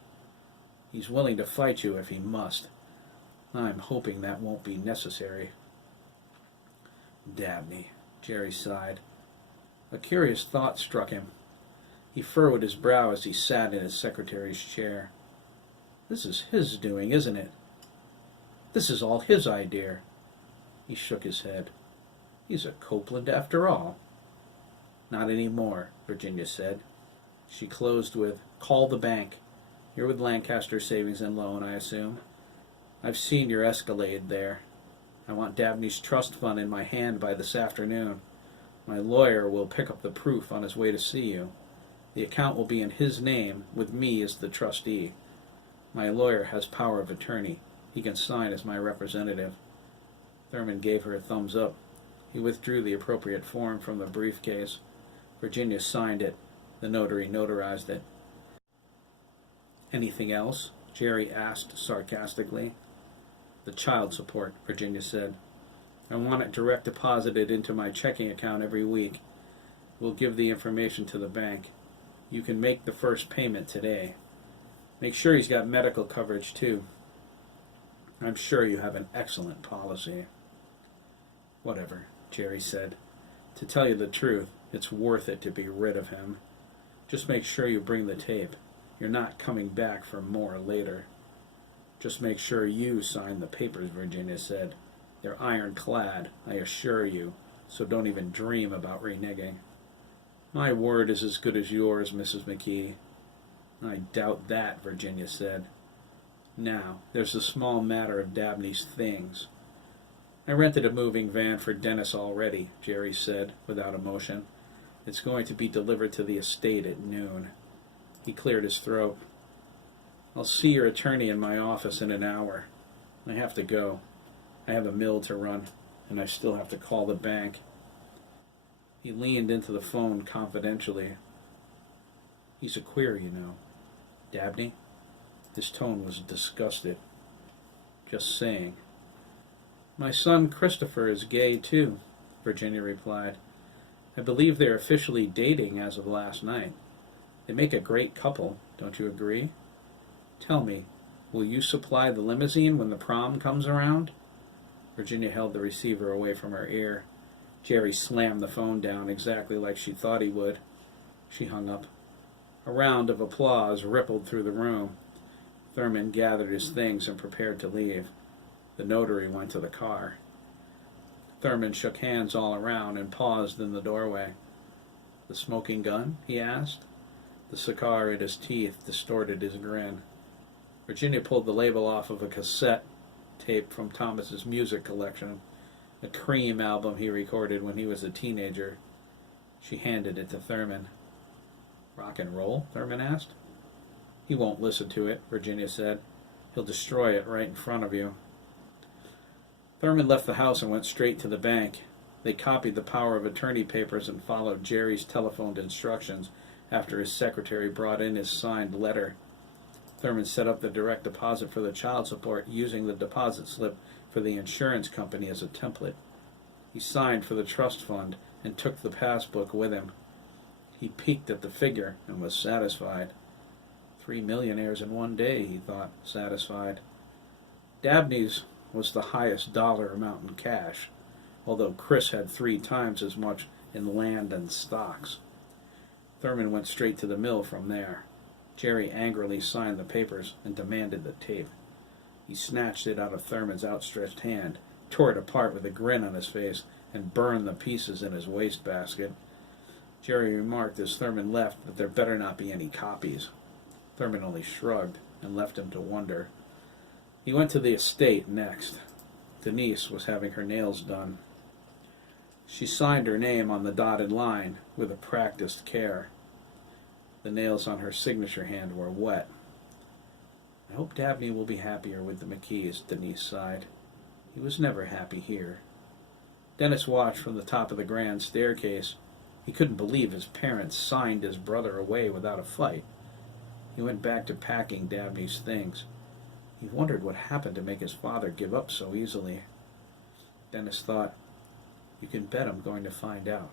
He's willing to fight you if he must. I'm hoping that won't be necessary." "Dabney," Jerry sighed. A curious thought struck him. He furrowed his brow as he sat in his secretary's chair. "This is his doing, isn't it? This is all his idea." He shook his head. "He's a Copeland after all." "Not any more," Virginia said. She closed with, "Call the bank. You're with Lancaster Savings and Loan, I assume. I've seen your Escalade there. I want Dabney's trust fund in my hand by this afternoon. My lawyer will pick up the proof on his way to see you. The account will be in his name, with me as the trustee. My lawyer has power of attorney. He can sign as my representative." Thurman gave her a thumbs up. He withdrew the appropriate form from the briefcase. Virginia signed it. The notary notarized it. "Anything else?" Jerry asked sarcastically. "The child support," Virginia said. "I want it direct deposited into my checking account every week. We'll give the information to the bank. You can make the first payment today. Make sure he's got medical coverage, too. I'm sure you have an excellent policy." "Whatever," Jerry said. "To tell you the truth, it's worth it to be rid of him. Just make sure you bring the tape. You're not coming back for more later." "Just make sure you sign the papers," Virginia said. "They're ironclad, I assure you, so don't even dream about reneging." "My word is as good as yours, Mrs. McKee." "I doubt that," Virginia said. "Now, there's the small matter of Dabney's things." "I rented a moving van for Dennis already," Jerry said, without emotion. "It's going to be delivered to the estate at noon." He cleared his throat. I'll see your attorney in my office in an hour. I have to go. I have a mill to run, and I still have to call the bank. He leaned into the phone confidentially. He's a queer, you know. Dabney? His tone was disgusted. Just saying. My son Christopher is gay, too, Virginia replied. I believe they're officially dating as of last night. They make a great couple, don't you agree? Tell me, will you supply the limousine when the prom comes around? Virginia held the receiver away from her ear. Jerry slammed the phone down exactly like she thought he would. She hung up. A round of applause rippled through the room. Thurman gathered his things and prepared to leave. The notary went to the car. Thurman shook hands all around and paused in the doorway. The smoking gun? He asked. The cigar in his teeth distorted his grin. Virginia pulled the label off of a cassette tape from Thomas's music collection, a Cream album he recorded when he was a teenager. She handed it to Thurman. Rock and roll? Thurman asked. He won't listen to it, Virginia said. He'll destroy it right in front of you. Thurman left the house and went straight to the bank. They copied the power of attorney papers and followed Jerry's telephoned instructions after his secretary brought in his signed letter. Thurman set up the direct deposit for the child support using the deposit slip for the insurance company as a template. He signed for the trust fund and took the passbook with him. He peeked at the figure and was satisfied. 3 millionaires in one day, he thought, satisfied. Dabney's was the highest dollar amount in cash, although Chris had 3 times as much in land and stocks. Thurman went straight to the mill from there. Jerry angrily signed the papers and demanded the tape. He snatched it out of Thurman's outstretched hand, tore it apart with a grin on his face, and burned the pieces in his wastebasket. Jerry remarked as Thurman left that there better not be any copies. Thurman only shrugged and left him to wonder. He went to the estate next. Denise was having her nails done. She signed her name on the dotted line with a practiced care. The nails on her signature hand were wet. I hope Dabney will be happier with the McKees, Denise sighed. He was never happy here. Dennis watched from the top of the grand staircase. He couldn't believe his parents signed his brother away without a fight. He went back to packing Dabney's things. He wondered what happened to make his father give up so easily. Dennis thought, you can bet I'm going to find out.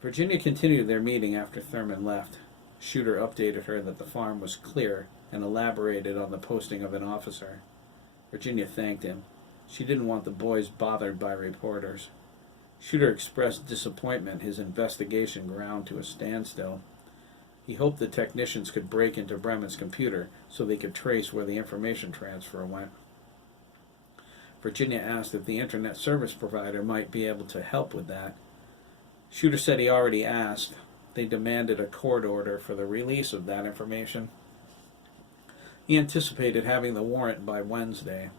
Virginia continued their meeting after Thurman left. Shooter updated her that the farm was clear and elaborated on the posting of an officer. Virginia thanked him. She didn't want the boys bothered by reporters. Shooter expressed disappointment his investigation ground to a standstill. He hoped the technicians could break into Bremen's computer so they could trace where the information transfer went. Virginia asked if the internet service provider might be able to help with that. Shooter said he already asked. They demanded a court order for the release of that information. He anticipated having the warrant by Wednesday.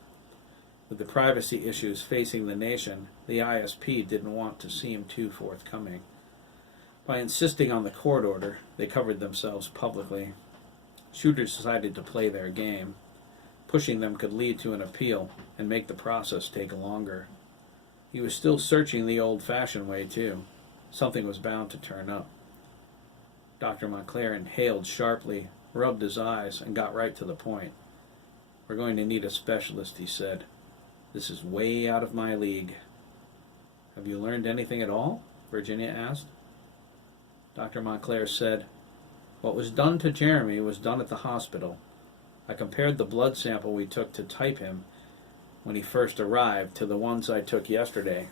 With the privacy issues facing the nation, the ISP didn't want to seem too forthcoming. By insisting on the court order, they covered themselves publicly. Shooter decided to play their game. Pushing them could lead to an appeal and make the process take longer. He was still searching the old-fashioned way, too. Something was bound to turn up. Dr. Montclair inhaled sharply, rubbed his eyes, and got right to the point. We're going to need a specialist, he said. This is way out of my league. Have you learned anything at all? Virginia asked. Dr. Montclair said, what was done to Jeremy was done at the hospital. I compared the blood sample we took to type him when he first arrived to the ones I took yesterday.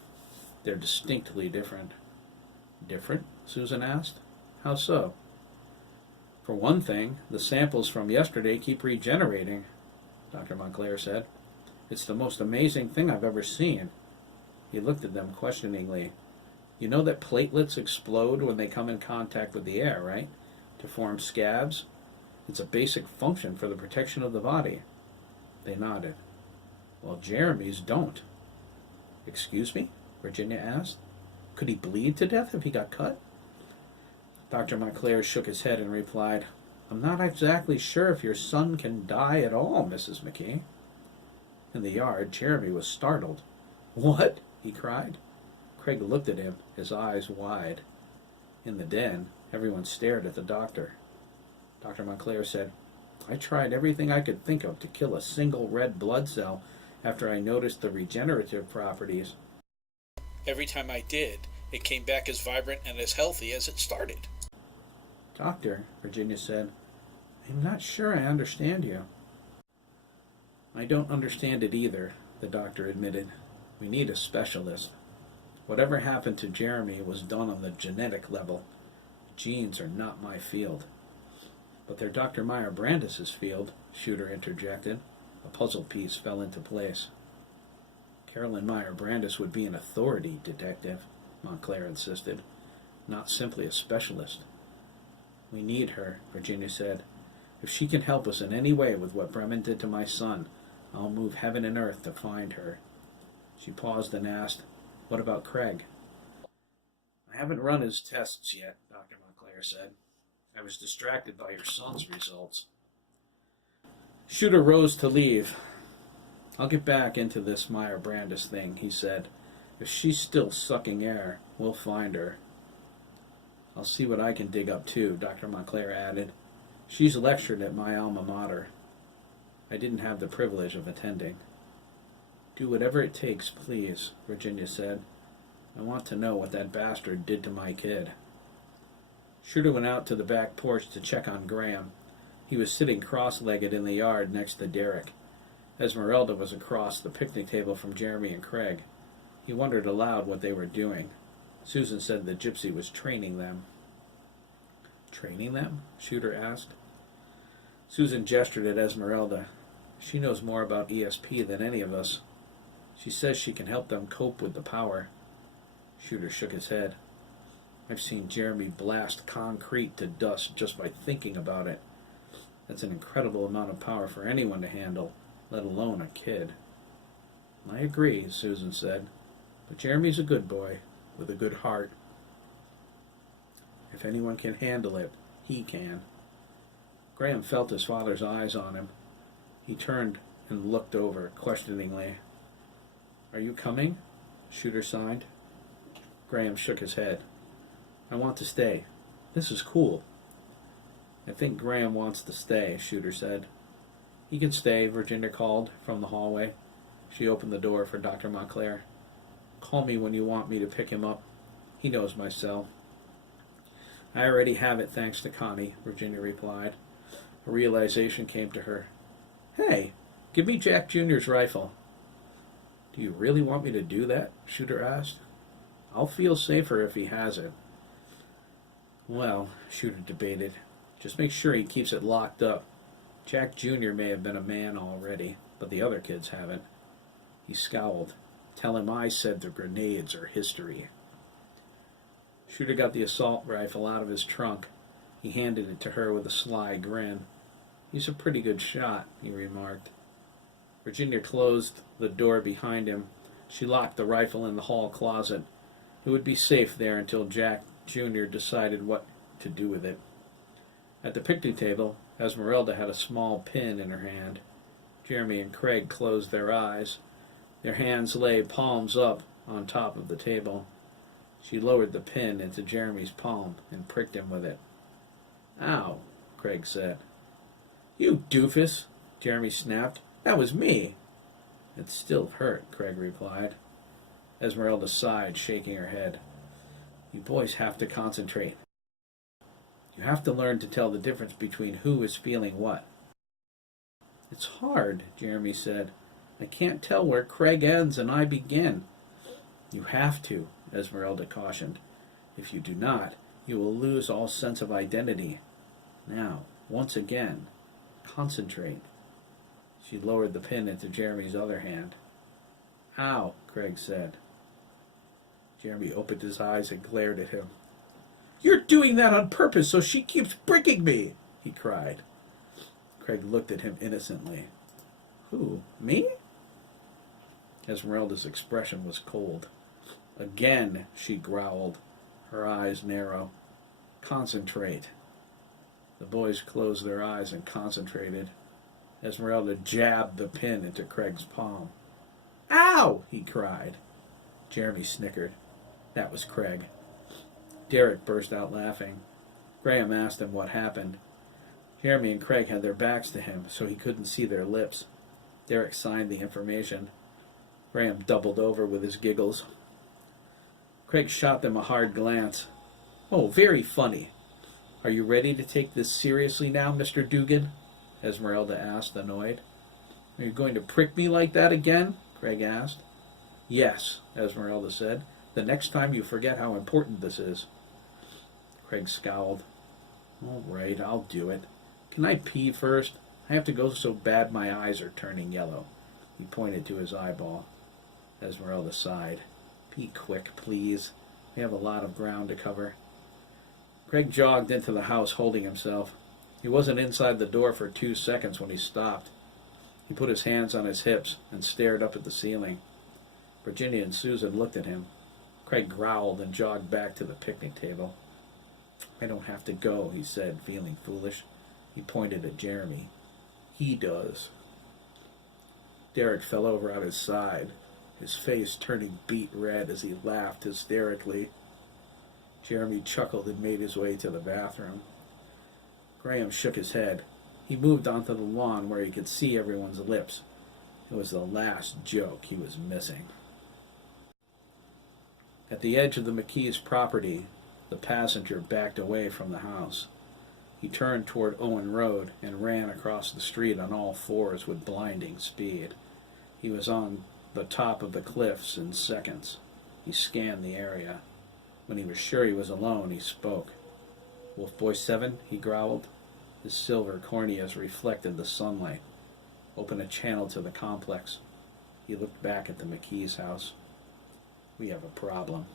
They're distinctly different. Different? Susan asked. How so? For one thing, the samples from yesterday keep regenerating, Dr. Montclair said. It's the most amazing thing I've ever seen. He looked at them questioningly. You know that platelets explode when they come in contact with the air, right? To form scabs? It's a basic function for the protection of the body. They nodded. Well, Jeremy's don't. Excuse me? Virginia asked. Could he bleed to death if he got cut? Dr. Montclair shook his head and replied, "I'm not exactly sure if your son can die at all, Mrs. McKee." In the yard, Jeremy was startled. "What?" he cried. Craig looked at him, his eyes wide. In the den, everyone stared at the doctor. Dr. Montclair said, "I tried everything I could think of to kill a single red blood cell after I noticed the regenerative properties. Every time I did, it came back as vibrant and as healthy as it started." "Doctor," Virginia said, "I'm not sure I understand you." "I don't understand it either," the doctor admitted. "We need a specialist. Whatever happened to Jeremy was done on the genetic level. Genes are not my field." "But they're Dr. Meyer Brandis's field," Shooter interjected. A puzzle piece fell into place. "Carolyn Meyer Brandis would be an authority detective," Montclair insisted, "not simply a specialist." "We need her," Virginia said. "If she can help us in any way with what Bremen did to my son, I'll move heaven and earth to find her." She paused and asked, "What about Craig?" "I haven't run his tests yet," Dr. Montclair said. "I was distracted by your son's results." Shooter rose to leave. "I'll get back into this Meyer Brandis thing," he said. "If she's still sucking air, we'll find her." "I'll see what I can dig up too," Dr. Montclair added. "She's lectured at my alma mater. I didn't have the privilege of attending." "Do whatever it takes, please," Virginia said. "I want to know what that bastard did to my kid." Shooter went out to the back porch to check on Graham. He was sitting cross-legged in the yard next to Derek. Esmeralda was across the picnic table from Jeremy and Craig. He wondered aloud what they were doing. Susan said the gypsy was training them. "Training them?" Shooter asked. Susan gestured at Esmeralda. "She knows more about ESP than any of us. She says she can help them cope with the power." Shooter shook his head. "I've seen Jeremy blast concrete to dust just by thinking about it. That's an incredible amount of power for anyone to handle, let alone a kid." "I agree," Susan said. "But Jeremy's a good boy, with a good heart. If anyone can handle it, he can." Graham felt his father's eyes on him. He turned and looked over questioningly. "Are you coming?" Shooter signed. Graham shook his head. "I want to stay. This is cool." "I think Graham wants to stay," Shooter said. "He can stay," Virginia called from the hallway. She opened the door for Dr. Montclair. "Call me when you want me to pick him up. He knows my cell." "I already have it, thanks to Connie," Virginia replied. A realization came to her. "Hey, give me Jack Jr.'s rifle." "Do you really want me to do that?" Shooter asked. "I'll feel safer if he has it." "Well," Shooter debated, "just make sure he keeps it locked up. Jack Jr. may have been a man already, but the other kids haven't." He scowled. "Tell him I said the grenades are history." Shooter got the assault rifle out of his trunk. He handed it to her with a sly grin. "He's a pretty good shot," he remarked. Virginia closed the door behind him. She locked the rifle in the hall closet. It would be safe there until Jack Jr. decided what to do with it. At the picnic table, Esmeralda had a small pin in her hand. Jeremy and Craig closed their eyes. Their hands lay palms up on top of the table. She lowered the pin into Jeremy's palm and pricked him with it. "Ow," Craig said. "You doofus," Jeremy snapped. "That was me." "It still hurt," Craig replied. Esmeralda sighed, shaking her head. "You boys have to concentrate. You have to learn to tell the difference between who is feeling what." "It's hard," Jeremy said. "I can't tell where Craig ends and I begin." "You have to," Esmeralda cautioned. "If you do not, you will lose all sense of identity. Now, once again, concentrate." She lowered the pin into Jeremy's other hand. "Ow," Craig said. Jeremy opened his eyes and glared at him. "You're doing that on purpose so she keeps pricking me," he cried. Craig looked at him innocently. "Who, me?" Esmeralda's expression was cold. "Again," she growled, her eyes narrow. Concentrate. The boys closed their eyes and concentrated. Esmeralda jabbed the pin into Craig's palm. Ow! He cried. Jeremy snickered. That was Craig. Derek burst out laughing. Graham asked him what happened. Jeremy and Craig had their backs to him, so he couldn't see their lips. Derek signed the information. Graham doubled over with his giggles. Craig shot them a hard glance. Oh, very funny. Are you ready to take this seriously now, Mr. Dugan? Esmeralda asked, annoyed. Are you going to prick me like that again? Craig asked. Yes, Esmeralda said. The next time you forget how important this is. Craig scowled. All right, I'll do it. Can I pee first? I have to go so bad my eyes are turning yellow. He pointed to his eyeball. Esmeralda sighed. Pee quick, please. We have a lot of ground to cover. Craig jogged into the house, holding himself. He wasn't inside the door for 2 seconds when he stopped. He put his hands on his hips and stared up at the ceiling. Virginia and Susan looked at him. Craig growled and jogged back to the picnic table. I don't have to go, he said, feeling foolish. He pointed at Jeremy. He does. Derek fell over on his side, his face turning beet red as he laughed hysterically. Jeremy chuckled and made his way to the bathroom. Graham shook his head. He moved onto the lawn where he could see everyone's lips. It was the last joke he was missing. At the edge of the McKee's property, the passenger backed away from the house. He turned toward Owen Road and ran across the street on all fours with blinding speed. He was on the top of the cliffs in seconds. He scanned the area. When he was sure he was alone, he spoke. Wolf Boy 7, he growled. His silver corneas reflected the sunlight. Open a channel to the complex. He looked back at the McKee's house. We have a problem.